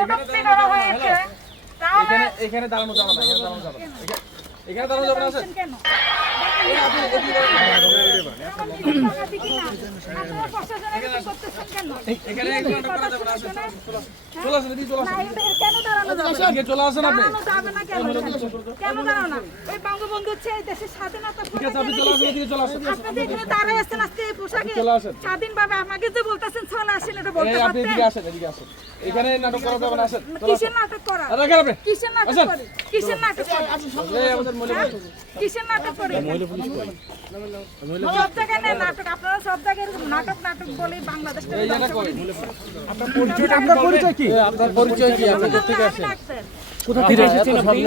কটূক্তি করা হয়েছে তাহলে এখানে এখানে দাঁড়ানো যাবে না এখানে দাঁড়ানো যাবে না। এখানে- এখানে দাঁড়ানো যাবে না কেন আপনি চলে আসেন। আপনি। কেন? এখানে? না? ওই বঙ্গবন্ধু হচ্ছে এই দেশের স্বাধীনতা দাঁড়ায় আজকে পোশাকে? চলে আসেন। আমাকে যে বলতেছেন চলে আসেন এটা বলতে আপনি এদিকে আসেন এদিকে আসেন। এখানে নাটক করা যাবে না আসেন কিসের নাটক করা? রাখেন আপনি। কিসের নাটক করে? কিসের নাটক করে? আমাদের মহিলা হ্যাঁ? কিসের নাটক করে? সব জায়গায় নাটক আপনারা সব জায়গায় নাটক নাটক বলে আপনার পরিচয় কি? আপনার পরিচয় কি? আপনি। কোথা থেকে এসেছেন আপনি?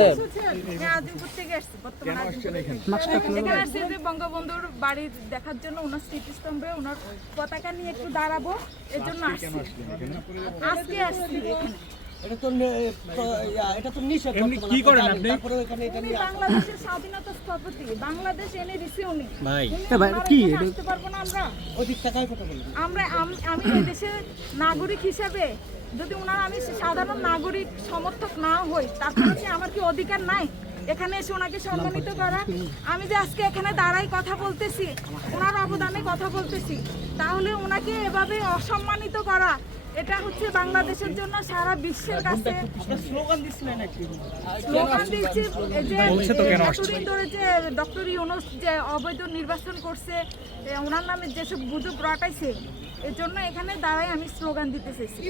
আমি আজিমপুর থেকে আসছি, বর্তমানে আজিমপুর থেকে। এখানে আসছি যে বঙ্গবন্ধুর বাড়ি দেখার জন্য ওনার স্মৃতিস্তম্ভে ওনার পতাকা নিয়ে একটু দাঁড়াবো এর জন্য আসছি। আজকে আসছি এখানে। এটা তো নে- তো- এটা তো নিষেধ এমনি কি করেন আপনি? তারপরে এখানে এটা নিয়ে বাংলাদেশের স্বাধীনতা স্থপতি বাংলাদেশ এনে দিছি উনি। ভাই। উনি কি আসতে পারব না আমরা? টাকায় কথা আমরা আম- আমি এই দেশের নাগরিক হিসেবে যদি ওনার আমি সাধারণ নাগরিক সমর্থক না হই তারপরে কি আমার কি অধিকার নাই? এখানে এসে ওনাকে সম্মানিত করা? আমি যে আজকে এখানে দাঁড়াই কথা বলতেছি ওনার অবদানে কথা বলতেছি তাহলে ওনাকে এভাবে অসম্মানিত করা এটা হচ্ছে বাংলাদেশের জন্য সারা বিশ্বের কাছে স্লোগান দিচ্ছি যে এতদিন ধরে যে ডক্টর ইউনুস যে অবৈধ নির্বাচন করছে ওনার নামে যেসব গুজব রটাইছে এর জন্য এখানে দাঁড়াই আমি স্লোগান দিতে চাইছি।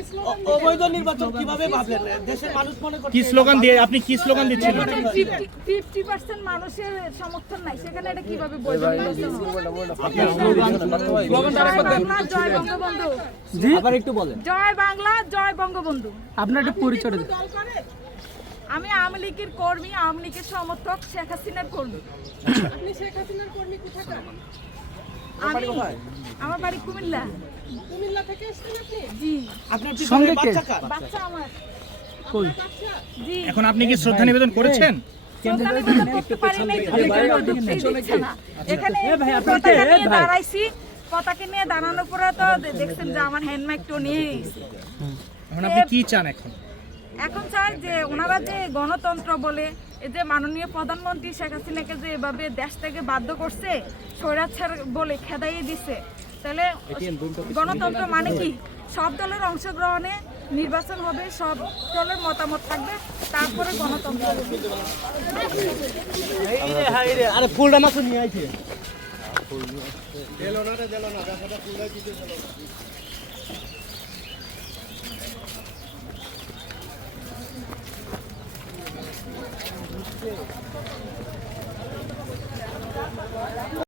অবৈধ নির্বাচন কীভাবে ভাবলেন? দেশের মানুষ মনে করছে কি স্লোগান দিয়ে আপনি কি স্লোগান দিচ্ছেন ফিফটি পার্সেন্ট মানুষের সমর্থন নাই। সেখানে এটা কীভাবে বৈধ নির্বাচন জয় বাংলা জয় বঙ্গবন্ধু। আবার একটু বলেন। জয় বাংলা জয় বঙ্গবন্ধু। আপনার একটা পরিচয় দিন। আমি আওয়ামী লীগের কর্মী আওয়ামী লীগের সমর্থক শেখ হাসিনার কর্মী। আমি আমার বাড়ি কুমিল্লা। কুমিল্লা থেকে এসেছেন আপনি? জি। আপনার সঙ্গে কে? বাচ্চা কার? বাচ্চা আমার। কই? জি। এখন আপনি কি শ্রদ্ধা নিবেদন করেছেন? শ্রদ্ধা নিবেদন করতে পারি নাই তো এখানে তো ঢুকতেই দিচ্ছে না। এখানে পতাকা নিয়ে দাঁড়াইছি। পতাকা নিয়ে দাঁড়ানোর পরে তো দেখছেন যে আমার হ্যান্ডমাইকটা নিয়ে গেছে। এখন আপনি কি চান এখন? এখন স্যার যে ওনারা যে গণতন্ত্র বলে এই যে মাননীয় প্রধানমন্ত্রী শেখ হাসিনাকে যে এভাবে দেশ থেকে বাধ্য করছে স্বৈরাচার বলে খেদাইয়ে দিছে তাহলে গণতন্ত্র মানে কি? সব দলের অংশগ্রহণে নির্বাচন হবে সব দলের মতামত থাকবে তারপরে গণতন্ত্র হবে। আরে ফুলটা মাছ নিয়ে আইছে।